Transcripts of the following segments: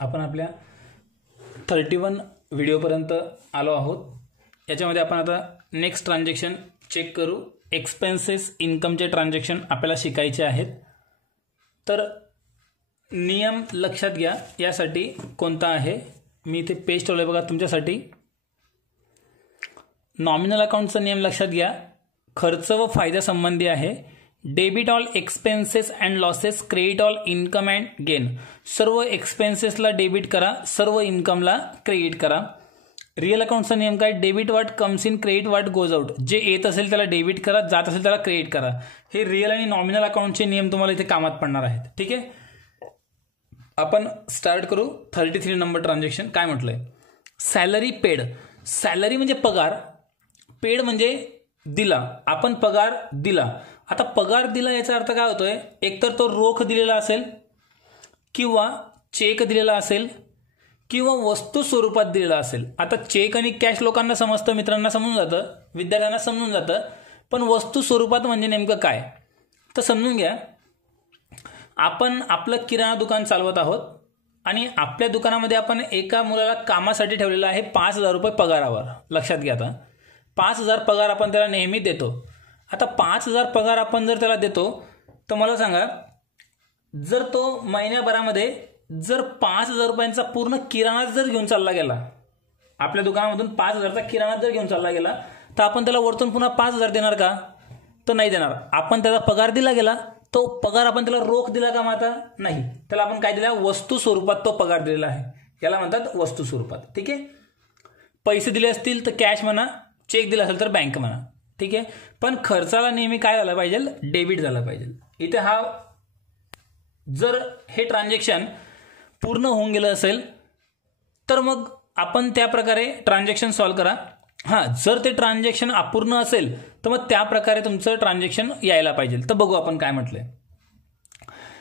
आपण आपल्या 31 व्हिडिओपर्यंत आलो आहोत. याच्यामध्ये आपण आता नेक्स्ट ट्रान्झॅक्शन चेक करू. एक्सपेन्सेस इन्कमचे ट्रान्झॅक्शन आपल्याला शिकायचे आहेत. तर नियम लक्षात घ्या. यासाठी कोणता आहे, मी इथे पेज ठेवलं आहे बघा तुमच्यासाठी. नॉमिनल अकाउंटचा नियम लक्षात घ्या. खर्च व फायद्यासंबंधी आहे. Debit all expenses and losses, credit all income and gain. सर्व एक्सपेन्सेसला डेबिट करा, सर्व इन्कमला क्रेडिट करा. रिअल अकाउंटचा नियम काय, debit what comes in, credit what goes out. जे येत असेल त्याला डेबिट करा, जात असेल त्याला क्रेडिट करा. हे रिअल आणि नॉमिनल अकाउंटचे नियम तुम्हाला इथे कामात पडणार आहेत. ठीक आहे, आपण स्टार्ट करू. 33 नंबर ट्रान्झॅक्शन. काय म्हटलंय, सॅलरी पेड. सॅलरी म्हणजे पगार, पेड म्हणजे दिला. आपण पगार दिला. आता पगार दिला याचा अर्थ काय होतोय, एकतर तो रोख दिलेला असेल किंवा चेक दिलेला असेल किंवा वस्तू स्वरूपात दिलेला असेल. आता चेक आणि कॅश लोकांना समजतं, मित्रांना समजून जातं, विद्यार्थ्यांना समजून जातं. पण वस्तू स्वरूपात म्हणजे नेमकं काय, तर समजून घ्या. आपण आपलं किराणा दुकान चालवत आहोत आणि आपल्या दुकानामध्ये आपण एका मुलाला कामासाठी ठेवलेलं आहे 5,000 रुपये पगारावर. लक्षात घ्या, आता 5,000 पगार आपण त्याला नेहमी देतो. आता 5,000 पगार आपण जर त्याला देतो, तर मला सांगा, जर तो महिन्याभरामध्ये जर 5,000 रुपयांचा पूर्ण किराणा जर घेऊन चालला गेला, आपल्या दुकानामधून 5,000चा किराणा जर घेऊन चालला गेला, तर आपण त्याला वरतून पुन्हा 5,000 देणार का, तर नाही देणार. आपण त्याला पगार दिला गेला, तो पगार आपण त्याला रोख दिला का, माता नाही. त्याला आपण काय दिला, वस्तू स्वरूपात तो पगार दिलेला आहे. याला म्हणतात वस्तू स्वरूपात. ठीक आहे, पैसे दिले असतील तर कॅश म्हणा, चेक दिला असेल तर बँक म्हणा. ठीक आहे, पण खर्चाला नेहमी काय झालं पाहिजे, डेबिट झाला पाहिजे. इथे हा जर हे ट्रान्झॅक्शन पूर्ण होऊन गेलं असेल तर मग आपण त्या प्रकारे ट्रान्झॅक्शन सॉल्व्ह करा. जर ते ट्रान्झॅक्शन अपूर्ण असेल तर मग त्या प्रकारे तुमचं ट्रान्झॅक्शन यायला पाहिजे. तर बघू आपण काय म्हटलंय.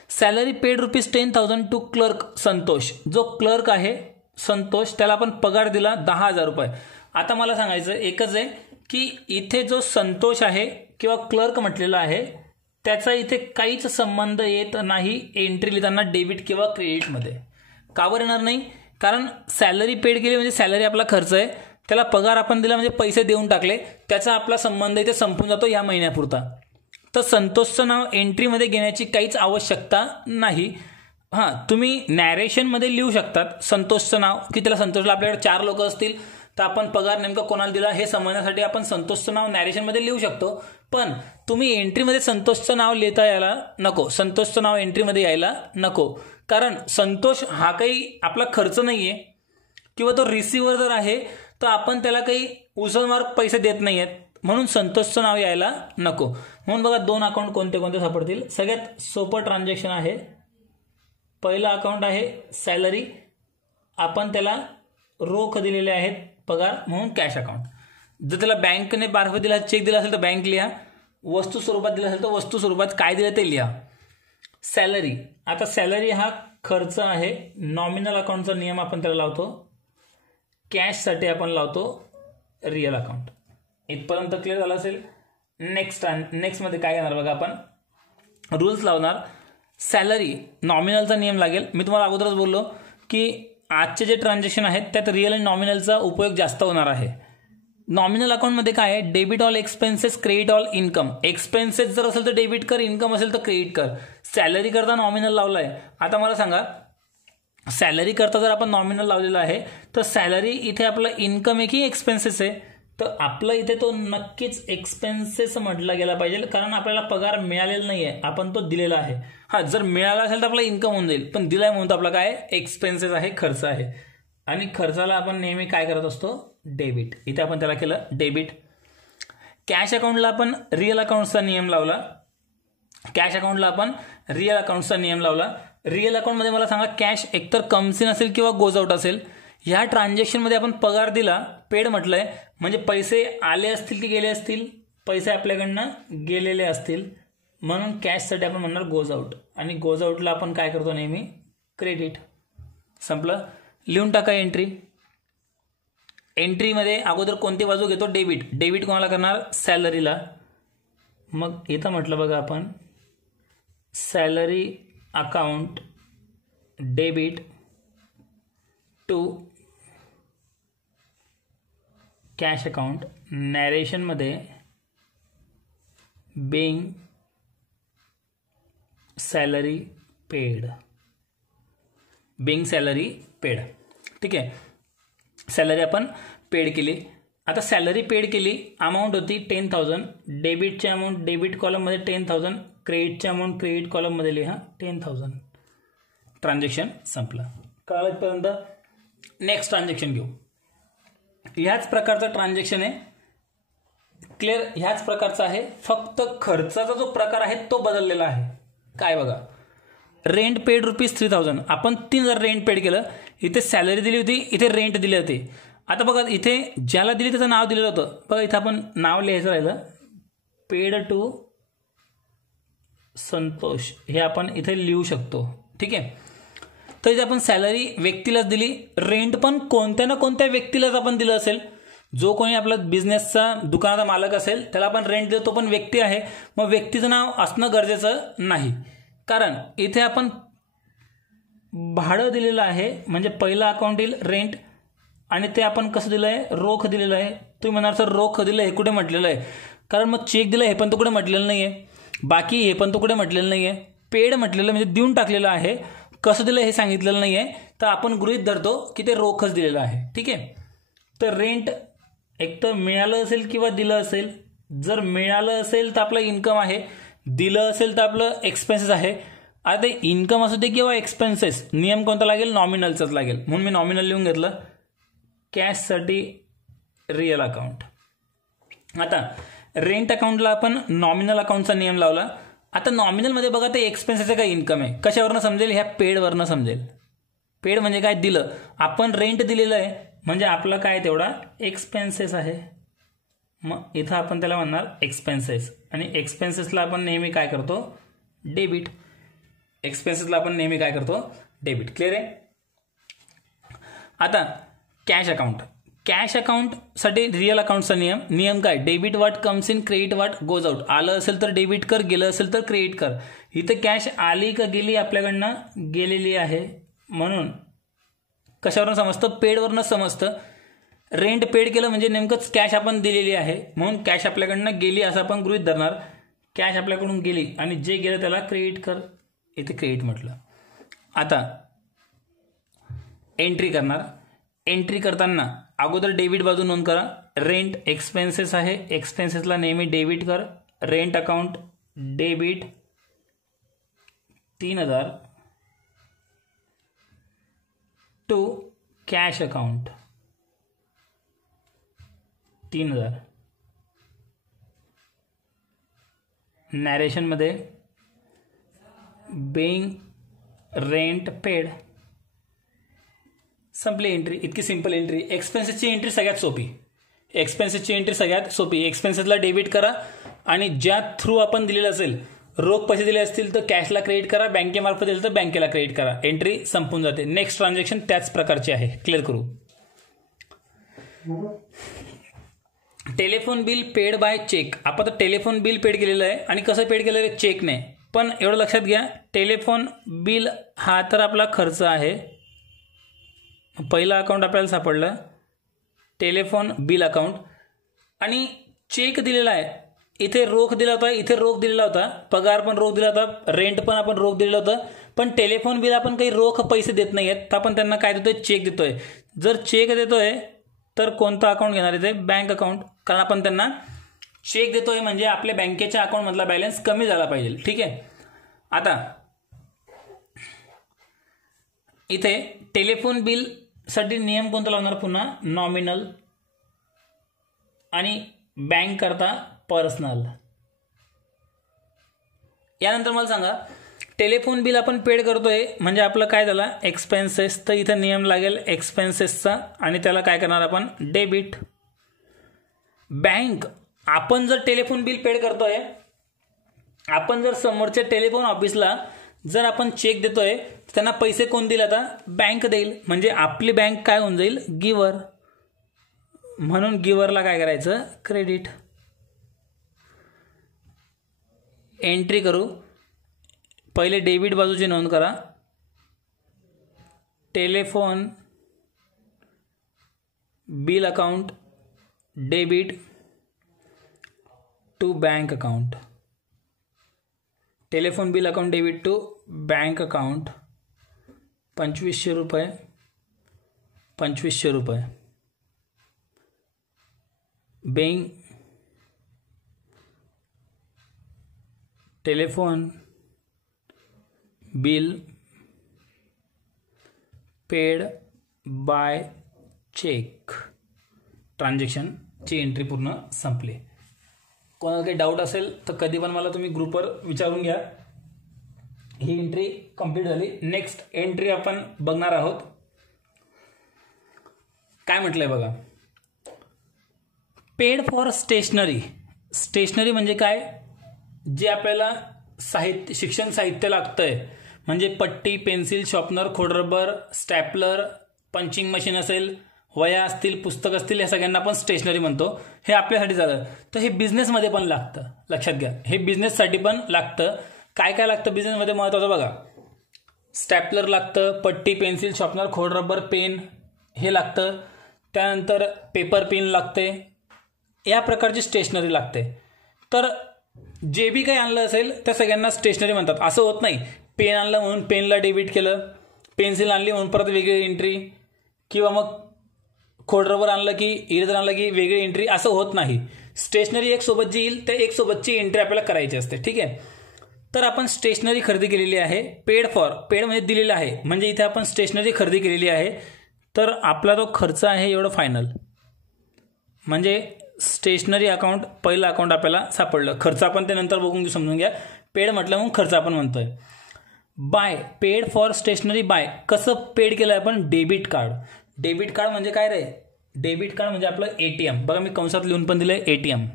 Salary paid ₹10,000 to clerk Santosh. जो क्लर्क आहे संतोष, त्याला आपण पगार दिला 10,000 रुपये. आता मला सांगायचं एकच आहे की इथे जो संतोष आहे किंवा क्लर्क म्हटलेला आहे त्याचा इथे काहीच संबंध येत नाही एंट्री लिहिताना डेबिट किंवा क्रेडिटमध्ये. का बरं येणार नाही, कारण सॅलरी पेड केली म्हणजे सॅलरी आपला खर्च आहे, त्याला पगार आपण दिला म्हणजे पैसे देऊन टाकले, त्याचा आपला संबंध इथे संपून जातो या महिन्यापुरता. तर संतोषचं नाव एंट्रीमध्ये घेण्याची काहीच आवश्यकता नाही. तुम्ही नॅरेशनमध्ये लिहू शकतात संतोषचं नाव, की त्याला संतोषला आपल्याकडे 4 लोक असतील तर आपण पगार नेमका कोणाला दिला हे समजण्यासाठी आपण संतोषचं नाव नॅरेशनमध्ये लिहू शकतो. पण तुम्ही एंट्रीमध्ये संतोषचं नाव लिहिता यायला नको, संतोषचं नाव एंट्रीमध्ये यायला नको. कारण संतोष हा काही आपला खर्च नाही आहे किंवा तो रिसिव्हर जर आहे तर आपण त्याला काही उसळमार पैसे देत नाही आहेत, म्हणून संतोषचं नाव यायला नको. म्हणून बघा 2 अकाउंट कोणते कोणते सापडतील. सगळ्यात सोपं ट्रान्झॅक्शन आहे. पहिलं अकाउंट आहे सॅलरी, आपण त्याला रोख दिलेले आहेत पगार म्हणून कॅश अकाउंट. जर त्याला बँकने मार्फत दिला, चेक दिला असेल तर बँक लिहा, वस्तू स्वरूपात दिला असेल तर वस्तू स्वरूपात काय दिलं ते लिहा. सॅलरी, आता सॅलरी हा खर्च आहे. नॉमिनल अकाउंटचा नियम आपण त्याला लावतो. कॅशसाठी आपण लावतो रिअल अकाउंट. इथपर्यंत क्लिअर झालं असेल. नेक्स्टमध्ये काय येणार बघा, आपण रूल्स लावणार. सॅलरी नॉमिनलचा नियम लागेल. मी तुम्हाला अगोदरच बोललो की आजचे जे ट्रान्झॅक्शन आहेत त्यात रिअल आणि नॉमिनलचा उपयोग जास्त होणार आहे. नॉमिनल अकाउंटमध्ये काय आहे, debit all expenses, credit all income. Expenses जर असेल तर डेबिट कर, इन्कम असेल तर क्रेडिट कर. सॅलरी करता नॉमिनल लावलाय. आता मला सांगा, सॅलरी करता जर आपण नॉमिनल लावलेलं आहे तर सॅलरी इथे आपलं इन्कम आहे की एक्सपेन्सेस आहे, तर आपलं इथे तो नक्कीच एक्सपेन्सेस म्हटला गेला पाहिजे, कारण आपल्याला पगार मिळालेला नाही आहे, आपण तो दिलेला आहे. जर मिळाला असेल तर आपला इन्कम होऊन जाईल, पण दिलाय म्हणून आपला काय एक्सपेन्सेस आहे, खर्च आहे. आणि खर्चाला आपण नेहमी काय करत असतो, डेबिट. इथे आपण त्याला केलं डेबिट. कॅश अकाउंटला आपण रिअल अकाउंटचा नियम लावला. कॅश अकाउंटला आपण रिअल अकाउंटचा नियम लावला. रिअल अकाउंटमध्ये मला सांगा, कॅश एकतर कम्स इन असेल किंवा गोज आउट असेल. ह्या ट्रान्झॅक्शनमध्ये आपण पगार दिला, पेड म्हटलंय, म्हणजे पैसे आले असतील की गेले असतील, पैसे आपल्याकडनं गेलेले असतील, म्हणून कॅशसाठी आपण म्हणणार गोज आउट. आणि गोज आउटला आपण काय करतो नेहमी, क्रेडिट. संपलं, लिहून टाका एंट्री. एंट्रीमध्ये अगोदर कोणती बाजू घेतो, डेबिट. डेबिट कोणाला करणार, सॅलरीला. मग इथं म्हटलं बघा आपण salary account debit to cash account. नॅरेशनमध्ये being salary paid. Being salary paid. ठीक आहे, सॅलरी आपण पेड केली. आता सॅलरी पेड केली, अमाऊंट होती 10,000. डेबिटची अमाऊंट डेबिट कॉलममध्ये 10,000, क्रेडिटची अमाऊंट क्रेडिट कॉलममध्ये लिहा 10,000. ट्रान्झॅक्शन संपलं. कळालंपर्यंत नेक्स्ट ट्रान्झॅक्शन घेऊ. ह्याच प्रकारचं ट्रान्झॅक्शन आहे. क्लिअर, ह्याच प्रकारचा आहे, फक्त खर्चाचा जो प्रकार आहे तो बदललेला आहे. काय बघा, रेंट पेड ₹3,000. आपण 3,000 रेंट पेड केलं. इथे सॅलरी दिली होती, इथे रेंट दिले होते. आता बघा, इथे ज्याला दिली त्याचं नाव दिलेलं होतं. बघा इथं आपण नाव लिहायचं राहिलं, पेड टू संतोष, हे आपण इथे लिहू शकतो. ठीक आहे, तर इथे आपण सॅलरी व्यक्तीलाच दिली, रेंट पण कोणत्या ना कोणत्या व्यक्तीलाच आपण दिलं असेल. जो कोणी आपला बिझनेसचा दुकानाचा मालक असेल त्याला आपण रेंट देतो, पण व्यक्ती आहे, मग व्यक्तीचं नाव असणं गरजेचं नाही. कारण इथे आपण भाडं दिलेलं आहे, म्हणजे पहिलं अकाउंट येईल रेंट, आणि ते आपण कसं दिलं आहे, रोख दिलेलं आहे. तुम्ही म्हणाल सर रोख दिलं हे कुठे म्हटलेलं आहे, कारण मग चेक दिलं हे पण तो कुठे म्हटलेलं नाही आहे, बाकी हे पण तो कुठे म्हटलेलं नाही आहे. पेड म्हटलेलं म्हणजे देऊन टाकलेलं आहे, कसं दिलं हे सांगितलेलं नाही आहे, तर आपण गृहीत धरतो की ते रोखच दिलेलं आहे. ठीक आहे, तर रेंट एक तर मिळालं असेल किंवा दिलं असेल. जर मिळालं असेल तर आपलं इन्कम आहे, दिलं असेल तर आपलं एक्सपेन्सेस आहे. आता ते इन्कम असू दे किंवा एक्सपेन्सेस, नियम कोणता लागेल, नॉमिनलचाच लागेल. म्हणून मी नॉमिनल लिहून घेतलं. कॅशसाठी रिअल अकाउंट. आता रेंट अकाउंटला आपण नॉमिनल अकाउंटचा नियम लावला. आता नॉमिनलमध्ये बघा ते एक्सपेन्सेसचं काय इन्कम आहे, कशावरनं समजेल, ह्या पेडवरनं समजेल. पेड म्हणजे काय, दिलं. आपण रेंट दिलेलं आहे म्हणजे आपलं काय तेवढा एक्सपेन्सेस आहे. मग इथं आपण त्याला म्हणणार एक्सपेन्सेस, आणि एक्सपेन्सेसला आपण नेहमी काय करतो, डेबिट. एक्सपेन्सेसला आपण नेहमी काय करतो, डेबिट. क्लिअर आहे. आता कॅश अकाउंट. कॅश अकाउंटसाठी रिअल अकाउंटचा नियम काय, debit what comes in, credit what goes out. आलं असेल तर डेबिट कर, गेलं असेल तर क्रेडिट कर. इथं कॅश आली का गेली, आपल्याकडनं गेलेली आहे, म्हणून कशावरून समजतं, पेडवरनं समजतं. रेंट पेड केलं म्हणजे नेमकंच कॅश आपण दिलेली आहे, म्हणून कॅश आपल्याकडनं गेली असं आपण गृहीत धरणार. कॅश आपल्याकडून गेली आणि जे गेलं त्याला क्रेडिट कर, इथे क्रेडिट म्हटलं. आता एंट्री करणार. एंट्री करताना अगोदर डेबिट बाजू नोंद करा. रेंट एक्सपेन्सेस आहे, एक्सपेन्सेसला नेहमी डेबिट कर. Rent account debit 3,000 to cash account 3,000. नॅरेशनमध्ये बिंग रेंट पेड. संपली एंट्री. इतकी सिंपल एंट्री. एक्सपेन्सेसची एंट्री सगळ्यात सोपी. एक्सपेन्सेसला डेबिट करा, आणि ज्या थ्रू आपण दिलेलं असेल, रोख पैसे दिले असतील तर कॅशला क्रेडिट करा, बँकेमार्फत दिलं तर बँकेला क्रेडिट करा. एंट्री संपून जाते. नेक्स्ट ट्रान्झॅक्शन त्याच प्रकारचे आहे. क्लिअर करू. Telephone bill paid by cheque. आपण तर टेलिफोन बिल पेड केलेलं आहे, आणि कसं पेड केलेलं आहे, चेकने. पण एवढं लक्षात घ्या, टेलिफोन बिल हा तर आपला खर्च आहे. पहिलं अकाउंट आपल्याला सापडलं, टेलिफोन बिल अकाउंट, आणि चेक दिलेला आहे. इथे रोख दिला होता, इथे रोख दिलेला होता, पगार पण रोख दिला होता, रेंट पण आपण रोख दिलेलं होतं. पण टेलिफोन बिल आपण काही रोख पैसे देत नाही आहेत, तर आपण त्यांना काय देतोय, चेक देतोय. जर चेक देतोय तर कोणतं अकाउंट घेणार आहे, ते बँक अकाउंट. कारण आपण त्यांना चेक देतोय म्हणजे आपल्या बँकेच्या अकाउंटमधला बॅलन्स कमी झाला पाहिजे. ठीक आहे. आता इथे टेलिफोन बिल साठी नियम कोणता लावणार, पुन्हा नॉमिनल, आणि बँक करता पर्सनल. यानंतर मला सांगा, टेलिफोन बिल आपण पेड करतोय म्हणजे आपलं काय झालं, एक्सपेन्सेस. तर इथं नियम लागेल एक्सपेन्सेसचा, आणि त्याला काय करणार आपण, डेबिट. बँक, आपण जर टेलिफोन बिल पेड करतोय, आपण जर समोरच्या टेलिफोन ऑफिसला जर आपण चेक देतोय, त्यांना पैसे कोण देईल, आता बँक देईल. म्हणजे आपली बँक काय होऊन जाईल, गिव्हर. म्हणून गिव्हरला काय करायचं, क्रेडिट. एंट्री करू. पहिले डेबिट बाजूची नोंद करा. Telephone bill account debit to bank account, telephone bill account debit to bank account 2500 रुपये, 2500 रुपये. Bank telephone bill paid by cheque, ट्रान्झॅक्शनची एंट्री पूर्ण संपली. कोणाला काही डाऊट असेल तर कधी पण मला तुम्ही ग्रुपवर विचारून घ्या. ही एंट्री कंप्लीट झाली. नेक्स्ट एंट्री आपण बघणार आहोत. काय म्हटलंय बघा, पेड फॉर स्टेशनरी. स्टेशनरी म्हणजे काय, जे आपल्याला साहित्य, शिक्षण साहित्य लागतंय, म्हणजे पट्टी, पेन्सिल, शॉर्पनर, खोडरबर, स्टॅपलर, पंचिंग मशीन असेल, वह्या असतील, पुस्तक असतील, या सगळ्यांना आपण स्टेशनरी म्हणतो. हे आपल्यासाठी झालं. तर हे बिझनेसमध्ये पण लागतं, लक्षात घ्या. हे बिझनेससाठी पण लागतं. काय काय लागतं बिझनेसमध्ये महत्त्वाचं बघा, स्टॅपलर लागतं, पट्टी, पेन्सिल, शॉर्पनर, खोडरबर, पेन हे लागतं. त्यानंतर पेपर पिन लागते. या प्रकारची स्टेशनरी लागते. तर जे बी काही आणलं असेल त्या सगळ्यांना स्टेशनरी म्हणतात. असं होत नाही पेन आणलं म्हणून पेनला डेबिट केलं, पेन्सिल आणली म्हणून परत वेगळी एंट्री, किंवा मग खोडरबर आणलं की इरेजर आणलं की वेगळी एंट्री, असं होत नाही. स्टेशनरी एक सोबत जी येईल त्या एक सोबतची एंट्री आपल्याला करायची असते. ठीक आहे. तर आपण स्टेशनरी खरेदी केलेली आहे. पेड फॉर, पेड म्हणजे दिलेलं आहे, म्हणजे इथे आपण स्टेशनरी खरेदी केलेली आहे. तर आपला जो खर्च आहे एवढं फायनल, म्हणजे स्टेशनरी अकाउंट पहिलं अकाउंट आपल्याला सापडलं. खर्च आपण ते नंतर बघून घेऊ, समजून घ्या. पेड म्हटलं मग खर्च आपण म्हणतोय. By, paid for stationery by. कसं पेड केलं आपण, डेबिट कार्ड. डेबिट कार्ड म्हणजे काय रे, डेबिट कार्ड म्हणजे आपलं एटीएम. बघा मी कंसात लिहून पण दिलंय एटीएम.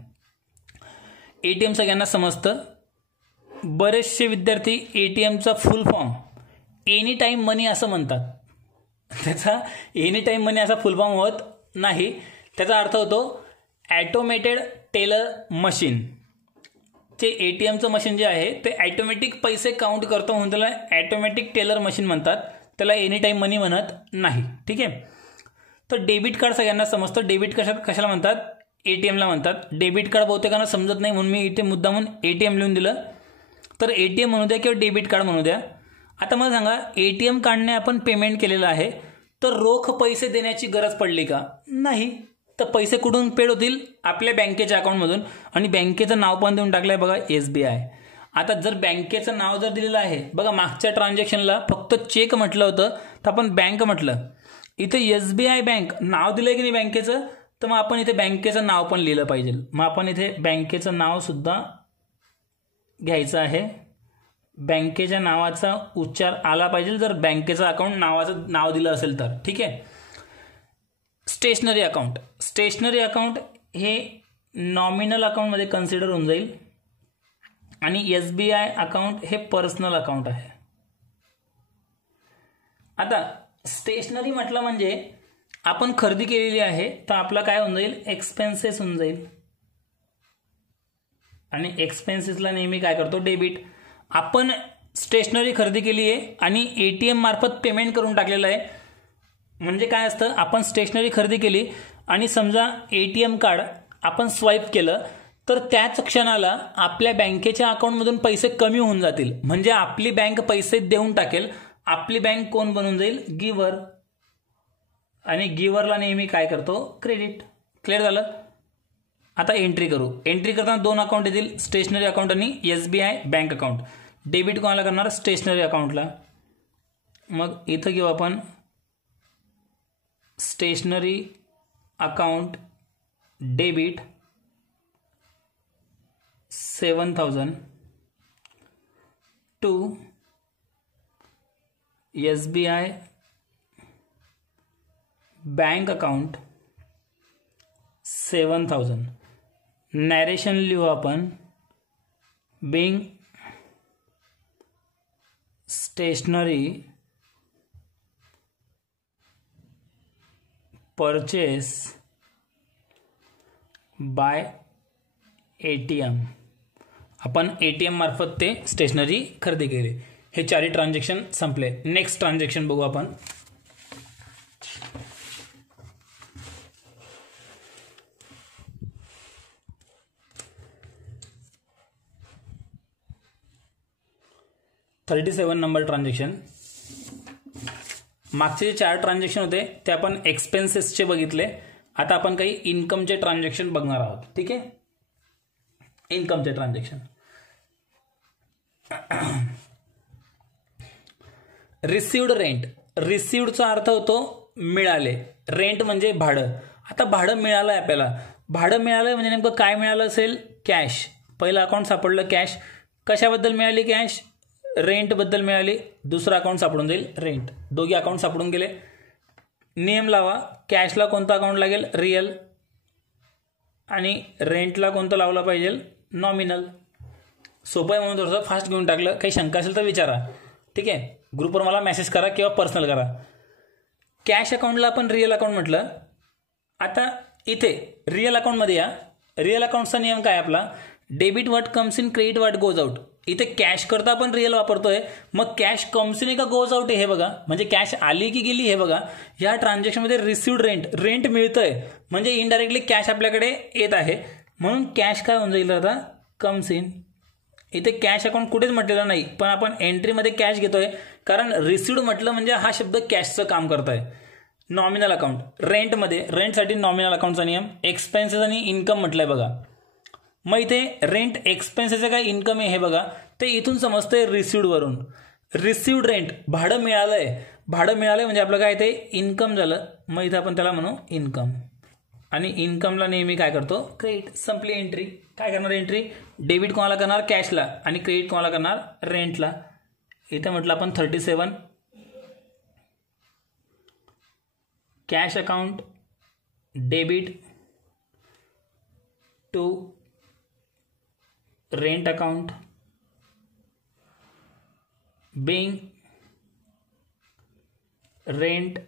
एटीएम सगळ्यांना समजतं. बरेचसे विद्यार्थी एटीएमचा फुल फॉर्म एनी टाईम मनी असं म्हणतात. त्याचा एनी टाईम मनी असा फुल फॉर्म होत नाही. त्याचा अर्थ होतो ॲटोमेटेड टेलर मशीन. ते एटीएमचं मशीन जे आहे ते ॲटोमॅटिक पैसे काउंट करतो म्हणून त्याला ॲटोमॅटिक टेलर मशीन म्हणतात. त्याला एनी टाईम मनी म्हणत नाही. ठीक आहे. तर डेबिट कार्ड सगळ्यांना समजतं. डेबिट कशाला म्हणतात, एटीएमला म्हणतात. डेबिट कार्ड बहुतेकांना समजत नाही म्हणून मी इथे मुद्दा म्हणून एटीएम लिहून दिलं. तर एटीएम म्हणू द्या किंवा डेबिट कार्ड म्हणू द्या. आता मला सांगा, एटीएम कार्डने आपण पेमेंट केलेलं आहे, तर रोख पैसे देण्याची गरज पडली का, नाही. तर पैसे कुठून पेड होतील, आपल्या बँकेच्या अकाउंटमधून. आणि बँकेचं नाव पण देऊन टाकलं आहे बघा, SBI. आता जर बँकेचं नाव जर दिलेलं आहे, बघा मागच्या ट्रान्झॅक्शनला फक्त चेक म्हटलं होतं तर आपण बँक म्हटलं. इथे SBI बँक नाव दिलंय की नाही बँकेचं, तर मग आपण इथे बँकेचं नाव पण लिहिलं पाहिजे. मग आपण इथे बँकेचं नाव सुद्धा घ्यायचं आहे. बँकेच्या नावाचा उच्चार आला पाहिजे जर बँकेचं अकाउंट नावाचं नाव दिलं असेल तर. ठीक आहे. Stationery account. स्टेशनरी अकाउंट हे नॉमिनल अकाउंटमध्ये कन्सिडर होऊन जाईल. आणि SBI अकाउंट हे पर्सनल अकाउंट आहे. आता स्टेशनरी म्हटलं म्हणजे आपण खरेदी केलेली आहे, तर आपला काय होऊन जाईल, एक्सपेन्सेस होऊन जाईल. आणि एक्सपेन्सेसला नेहमी काय करतो, डेबिट. आपण स्टेशनरी खरेदी केली आहे आणि एटीएम मार्फत पेमेंट करून टाकलेलं आहे. म्हणजे काय असतं, आपण स्टेशनरी खरेदी केली आणि समजा एटीएम कार्ड आपण स्वाईप केलं, तर त्याच क्षणाला आपल्या बँकेच्या अकाउंटमधून पैसे कमी होऊन जातील. म्हणजे आपली बँक पैसे देऊन टाकेल. आपली बँक कोण बनून जाईल, गिव्हर. आणि गिव्हरला नेहमी काय करतो, क्रेडिट. क्लिअर झालं. आता एंट्री करू. एंट्री करताना दोन अकाउंट येतील, स्टेशनरी अकाउंट आणि SBI बँक अकाउंट. डेबिट कोणाला करणार, स्टेशनरी अकाउंटला. मग इथं घेऊ आपण stationery account debit 7,000 to SBI bank account 7,000. Narration लिहू आपण, being stationery purchase by ATM. आपण ATM मार्फत ते स्टेशनरी खरेदी केली. हे चारही ट्रान्झॅक्शन संपले. नेक्स्ट ट्रान्झॅक्शन बघू आपण. 37 नंबर ट्रान्झॅक्शन. मागचे जे 4 ट्रान्झॅक्शन होते ते आपण एक्सपेन्सेसचे बघितले. आता आपण काही इन्कमचे ट्रान्झॅक्शन बघणार आहोत. ठीक आहे, इन्कमचे ट्रान्झॅक्शन. Received rent. रिसिव्डचा अर्थ होतो मिळाले, रेंट म्हणजे भाडं. आता भाडं मिळालं आहे आपल्याला. भाडं मिळालं म्हणजे नेमकं काय मिळालं असेल? कॅश. पहिलं अकाउंट सापडलं कॅश. कशाबद्दल मिळाली कॅश? रेंटबद्दल मिळाली. दुसरं अकाउंट सापडून जाईल रेंट. दोघे अकाउंट सापडून गेले. नियम लावा, कॅशला कोणतं अकाउंट लागेल? रिअल. आणि रेंटला कोणतं लावलं पाहिजे? नॉमिनल. सोपं आहे म्हणून थोडंसं फास्ट घेऊन टाकलं. काही शंका असेल तर विचारा. ठीक आहे, ग्रुपवर मला मेसेज करा किंवा पर्सनल करा. कॅश अकाउंटला आपण रिअल अकाउंट म्हटलं. आता इथे रिअल अकाउंटमध्ये या. रिअल अकाउंटचा नियम काय आपला? Debit what comes in, credit what goes out. इथे कॅश करता आपण रिअल वापरतोय, मग कॅश कम्स इन का गोज आउट हे बघा, म्हणजे कॅश आली की गेली हे बघा. या ट्रान्झॅक्शनमध्ये रिसिव्ड रेंट, रेंट मिळतंय म्हणजे इनडायरेक्टली कॅश आपल्याकडे येत आहे, म्हणून कॅश काय होऊन जाईल आता? Comes in. इथे कॅश अकाउंट कुठेच म्हटलेलं नाही, पण आपण एंट्रीमध्ये कॅश घेतोय कारण रिसिव्ड म्हटलं म्हणजे हा शब्द कॅशचं काम करत आहे. Nominal account. रेंटमध्ये, रेंटसाठी नॉमिनल अकाउंटचा नियम. एक्सपेन्सेस आणि इन्कम म्हटलंय बघा. मग इथे रेंट एक्सपेन्सेसचं काय इन्कम आहे हे बघा, ते इथून समजतंय रिसिव्डवरून. रिसिव्ड रेंट, भाडं मिळालंय. भाडं मिळालंय म्हणजे आपलं काय ते इन्कम झालं. मग इथे आपण त्याला म्हणू इन्कम. आणि इन्कमला नेहमी काय करतो? क्रेडिट. संपली एंट्री. काय करणार एंट्री? डेबिट कोणाला करणार? कॅशला. आणि क्रेडिट कोणाला करणार? रेंटला. इथे म्हटलं आपण 37 cash account debit to rent account being rent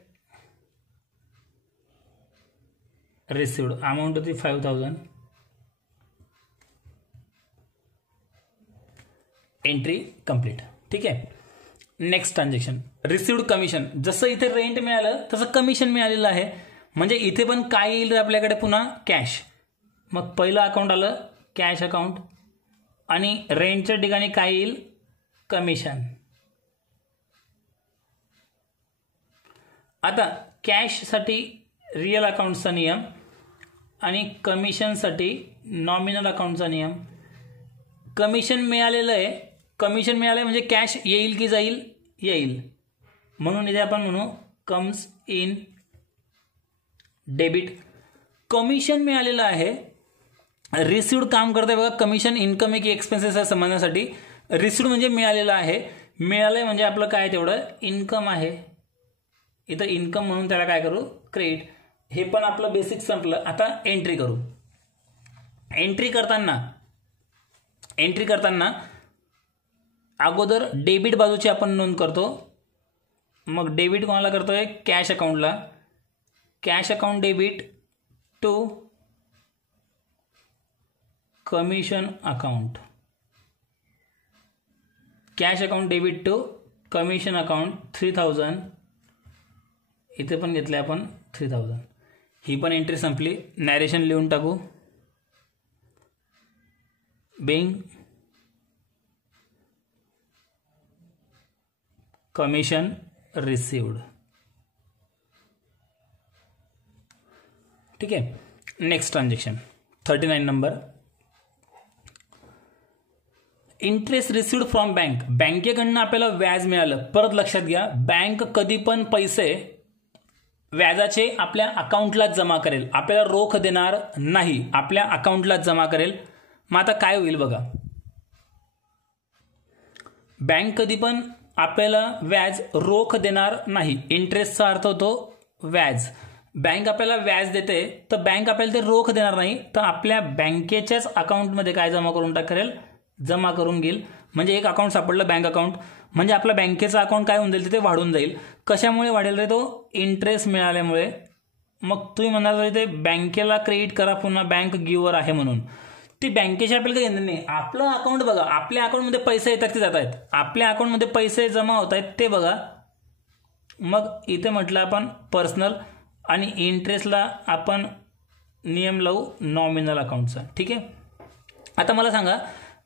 received. Amount होती 5000. Entry complete. ठीक आहे, नेक्स्ट ट्रान्झॅक्शन. Received commission. जसं इथे रेंट मिळालं तसं कमिशन मिळालेलं आहे, म्हणजे इथे पण काय येईल आपल्याकडे? पुन्हा कॅश. मग पहिलं अकाउंट आलं कॅश अकाउंट, आणि रेंटच्या ठिकाणी काय येईल? कमिशन. आता कॅशसाठी रिअल अकाउंटचा नियम आणि कमिशनसाठी नॉमिनल अकाउंटचा नियम. कमिशन मिळालेलं आहे. कमिशन मिळालं म्हणजे कॅश येईल की जाईल? येईल. म्हणून इथे आपण म्हणू कम्स इन डेबिट. कमिशन मिळालेलं आहे. रिसिव्ड काम करते बघा. कमिशन इन्कम आहे की एक्सपेन्सेस आहे समजण्यासाठी. रिसिव्ड म्हणजे मिळालेलं आहे. मिळालंय म्हणजे आपलं काय तेवढं इन्कम आहे. इथं इन्कम म्हणून त्याला काय करू? क्रेडिट. हे पण आपलं बेसिक संपलं. आता एंट्री करू. एंट्री करताना अगोदर डेबिट बाजूची आपण नोंद करतो. मग डेबिट कोणाला करतोय? कॅश अकाउंटला. Cash account debit to commission account. Cash account debit to commission account 3000. इथे पण घेतले आपण 3000. ही पण एंट्री संपली. नॅरेशन लिहून टाकू. Being commission received. ठीक आहे, next transaction 39 number. Interest received from bank. बँकेकडनं आपल्याला व्याज मिळालं. परत लक्षात घ्या, बँक कधी पण पैसे व्याजाचे आपल्या अकाउंटलाच जमा करेल, आपल्याला रोख देणार नाही, आपल्या अकाउंटलाच जमा करेल. मग आता काय होईल बघा. बँक कधी पण आपल्याला व्याज रोख देणार नाही. इंटरेस्टचा अर्थ होतो व्याज. बँक आपल्याला व्याज देते तर बँक आपल्याला ते रोख देणार नाही, तर आपल्या बँकेच्याच अकाउंटमध्ये काय जमा करून करेल? जमा करून घेईल. म्हणजे एक अकाउंट सापडलं बँक अकाउंट, म्हणजे आपलं बँकेचं अकाउंट काय होऊन जाईल? ते वाढून जाईल. कशामुळे वाढेल रे? तो इंटरेस्ट मिळाल्यामुळे. मग तुम्ही म्हणाल ते बँकेला क्रेडिट करा, पुन्हा बँक गिव्हर आहे म्हणून. ती बँकेशी आपल्याला काही घेणं नाही. आपलं अकाउंट बघा, आपल्या अकाउंटमध्ये पैसे येतात ते जात आहेत, आपल्या अकाउंटमध्ये पैसे जमा होत आहेत ते बघा. मग इथे म्हटलं आपण पर्सनल, आणि इंटरेस्टला आपण नियम लावू नॉमिनल अकाउंटचा. ठीक आहे. आता मला सांगा,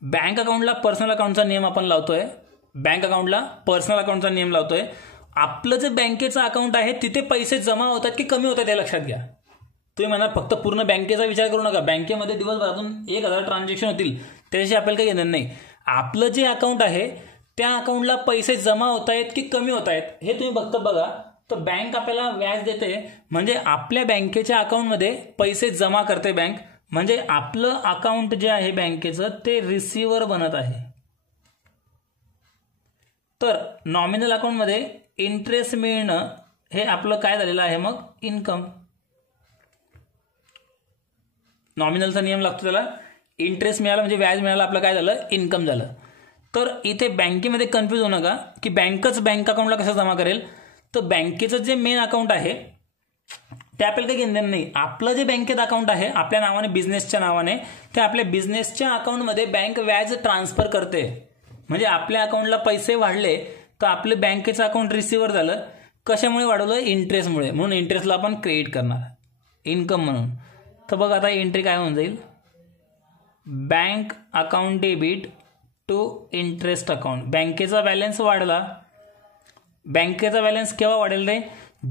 बँक अकाउंटला पर्सनल अकाउंटचा नियम आपण लावतोय, बँक अकाउंटला पर्सनल अकाउंटचा नियम लावतोय. आपलं जे बँकेचं अकाउंट आहे तिथे पैसे जमा होतात की कमी होतात हे लक्षात घ्या. तुम्ही म्हणा फक्त पूर्ण बँकेचा विचार करू नका. बँकेमध्ये दिवसभरातून 1000 ट्रान्झॅक्शन होतील, त्याच्याशी आपल्याला काही घेणं नाही. आपलं जे अकाउंट आहे त्या अकाउंटला पैसे जमा होत आहेत की कमी होत आहेत हे तुम्ही फक्त बघा. तर बँक आपल्याला व्याज देते, म्हणजे आपल्या बँकेच्या अकाउंटमध्ये पैसे जमा करते बँक, म्हणजे आपलं अकाउंट जे आहे बँकेचं ते रिसिव्हर बनत आहे. तर नॉमिनल अकाउंटमध्ये इंटरेस्ट मिळणं हे आपलं काय झालेलं आहे, मग इन्कम. नॉमिनलचा नियम लागतो त्याला. इंटरेस्ट मिळाला म्हणजे व्याज मिळालं, आपलं काय झालं, इन्कम झालं. तर इथे बँकेमध्ये कन्फ्यूज होऊ नका की बँकच बँक अकाउंटला कसं जमा करेल. तर बँकेचं जे मेन अकाउंट आहे ते आपल्याला काही घेणं नाही. आपलं जे बँकेत अकाउंट आहे आपल्या नावाने, बिझनेसच्या नावाने, ते आपल्या बिझनेसच्या अकाउंटमध्ये बँक व्याज ट्रान्सफर करते. म्हणजे आपल्या अकाउंटला पैसे वाढले तर आपलं बँकेचं अकाउंट रिसिव्हर झालं. कशामुळे वाढवलं, इंटरेस्टमुळे. म्हणून इंटरेस्टला आपण क्रेडिट करणार इन्कम म्हणून. तर बघा आता एंट्री काय होऊन जाईल, bank account debit to interest account. बँकेचा बॅलन्स वाढला. बँकेचा बॅलन्स केव्हा वाढेल रे,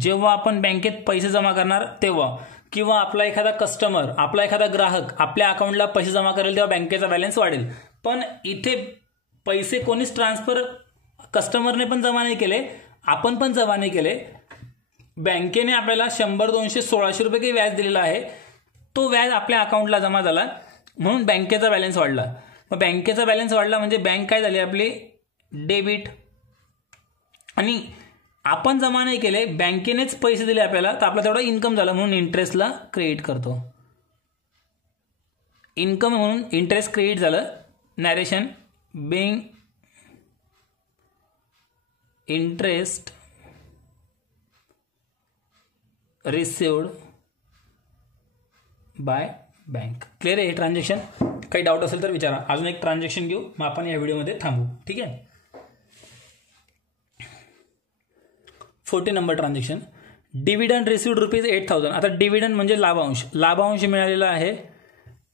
जेव्हा आपण बँकेत पैसे जमा करणार तेव्हा, किंवा आपला एखादा कस्टमर, आपला एखादा ग्राहक आपल्या अकाउंटला पैसे जमा करेल तेव्हा बँकेचा बॅलन्स वाढेल. पण इथे पैसे कोणीच ट्रान्सफर कस्टमरने पण जमा नाही केले, आपण पण जमा नाही केले. बँकेने आपल्याला 100, 200, 1600 रुपये काही व्याज दिलेला आहे. तो व्याज आपल्या अकाउंटला जमा झाला म्हणून बँकेचा बॅलन्स वाढला. मग बँकेचा बॅलन्स वाढला म्हणजे बँक काय झाली आपली, डेबिट. आणि आपण जमा नाही केले, बँकेनेच पैसे दिले आपल्याला, तर आपला तेवढा इन्कम झाला म्हणून इंटरेस्टला क्रेडिट करतो. इन्कम म्हणून इंटरेस्ट क्रेडिट झालं. Narration, being interest received by bank. Clear आहे हे ट्रान्झॅक्शन. काही डाऊट असेल तर विचारा. अजून एक ट्रान्झॅक्शन घेऊ, मग आपण या व्हिडिओमध्ये थांबू. ठीक आहे. 40 नंबर ट्रान्झॅक्शन, डिव्हिडंड रिसिव्ड ₹8,000. आता डिव्हिडंड म्हणजे लाभांश. लाभांश मिळालेला आहे.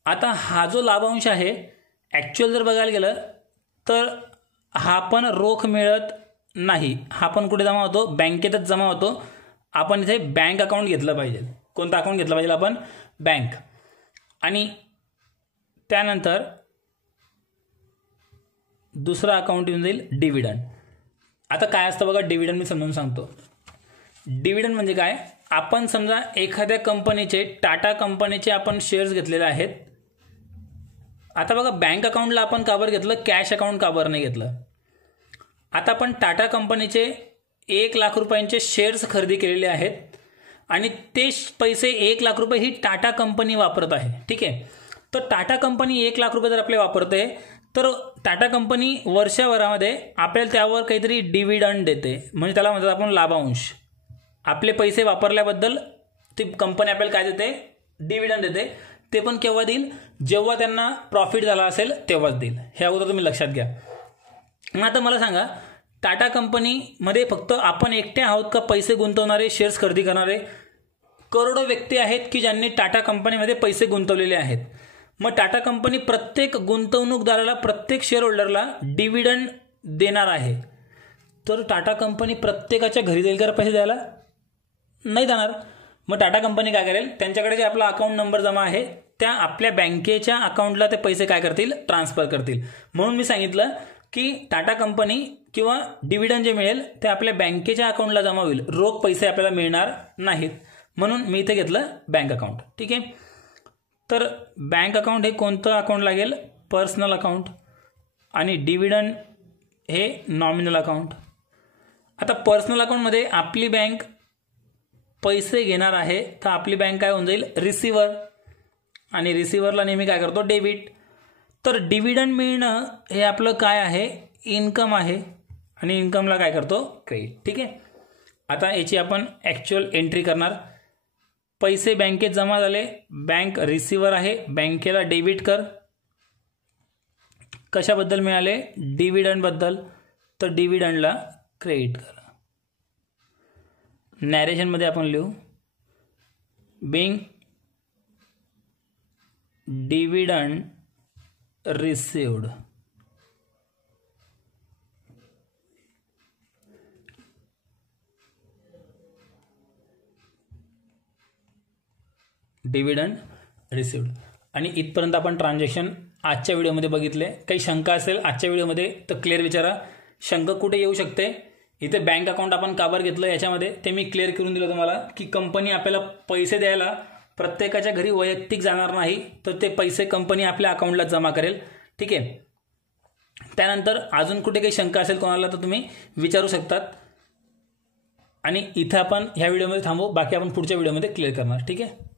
आता हा जो लाभांश आहे ॲक्च्युअल जर बघायला गेलं तर हा पण रोख मिळत नाही. हा पण कुठे जमा होतो, बँकेतच जमा होतो. आपण इथे बँक अकाउंट घेतलं पाहिजे. कोणतं अकाउंट घेतलं पाहिजे आपण, बँक. आणि त्यानंतर दुसरा अकाउंट येऊन जाईल डिव्हिडंड. आता काय असतं बघा डिव्हिडंड, मी समजून सांगतो. डिव्हिडंड म्हणजे काय, आपण समजा एखाद्या कंपनीचे, टाटा कंपनीचे आपण शेअर्स घेतलेले आहेत. आता बघा बँक अकाउंटला आपण का बरं घेतलं, कॅश अकाउंट का बरं नाही घेतलं. आता आपण टाटा कंपनीचे 1 लाख रुपयांचे शेअर्स खरेदी केलेले आहेत आणि ते पैसे 1 लाख रुपये ही टाटा कंपनी वापरत आहे. ठीक आहे. तर टाटा कंपनी 1 लाख रुपये जर आपले वापरते तर टाटा कंपनी वर्षभरामध्ये आपल्याला त्यावर काहीतरी डिव्हिडंड देते, म्हणजे त्याला म्हणतात आपण लाभांश. आपले पैसे वापरल्याबद्दल ती कंपनी आपल्याला काय देते, डिव्हिडंड देते. ते पण केव्हा देईल, जेव्हा त्यांना प्रॉफिट झाला असेल तेव्हाच देईल. हे अगोदर तुम्ही लक्षात घ्या. मग आता मला सांगा, टाटा कंपनीमध्ये फक्त आपण एकटे आहोत का पैसे गुंतवणारे, शेअर्स खरेदी करणारे? करोडो व्यक्ती आहेत की ज्यांनी टाटा कंपनीमध्ये पैसे गुंतवलेले आहेत. मग टाटा कंपनी प्रत्येक गुंतवणूकदाराला, प्रत्येक शेअर होल्डरला डिव्हिडंड देणार आहे. तर टाटा कंपनी प्रत्येकाच्या घरी जाईल का पैसे द्यायला? नाही जाणार. मग टाटा कंपनी काय करेल, त्यांच्याकडे जे आपला अकाउंट नंबर जमा आहे त्या आपल्या बँकेच्या अकाउंटला ते पैसे काय करतील, ट्रान्सफर करतील. म्हणून मी सांगितलं की टाटा कंपनी किंवा डिव्हिडंड जे मिळेल ते आपल्या बँकेच्या अकाउंटला जमा होईल, रोख पैसे आपल्याला मिळणार नाहीत. म्हणून मी इथे घेतलं बँक अकाउंट. ठीक आहे. तर बँक अकाउंट हे कोणतं अकाउंट लागेल, पर्सनल अकाउंट. आणि डिव्हिडंड हे नॉमिनल अकाउंट. आता पर्सनल अकाउंटमध्ये आपली बँक पैसे घेणार आहे, तर आपली बँक काय होऊन जाईल, रिसिव्हर. आणि रिसिव्हरला नेहमी काय करतो, डेबिट. तर डिव्हिडंड मिळणं हे आपलं काय आहे, इन्कम आहे. आणि इन्कमला काय करतो, क्रेडिट. ठीक आहे. आता याची आपण ॲक्च्युअल एंट्री करणार. पैसे बँकेत जमा झाले, बँक रिसिव्हर आहे, बँकेला डेबिट कर. कशाबद्दल मिळाले, डिव्हिडंडबद्दल. तर डिव्हिडंडला क्रेडिट कर. नॅरेशनमध्ये आपण लिहू, being dividend received dividend received. आणि इथपर्यंत आपण ट्रान्झॅक्शन आजच्या व्हिडिओमध्ये बघितले. काही शंका असेल आजच्या व्हिडिओमध्ये तर क्लिअर विचारा. शंका कुठे येऊ शकते, इथे बँक अकाउंट आपण का बरं घेतलं याच्यामध्ये ते मी क्लिअर करून दिलं तुम्हाला, की कंपनी आपल्याला पैसे द्यायला प्रत्येकाच्या घरी वैयक्तिक जाणार नाही, तर ते पैसे कंपनी आपल्या अकाउंटला जमा करेल. ठीक आहे. त्यानंतर अजून कुठे काही शंका असेल कोणाला तर तुम्ही विचारू शकतात. आणि इथं आपण ह्या व्हिडिओमध्ये थांबू, बाकी आपण पुढच्या व्हिडिओमध्ये क्लिअर करणार. ठीक आहे.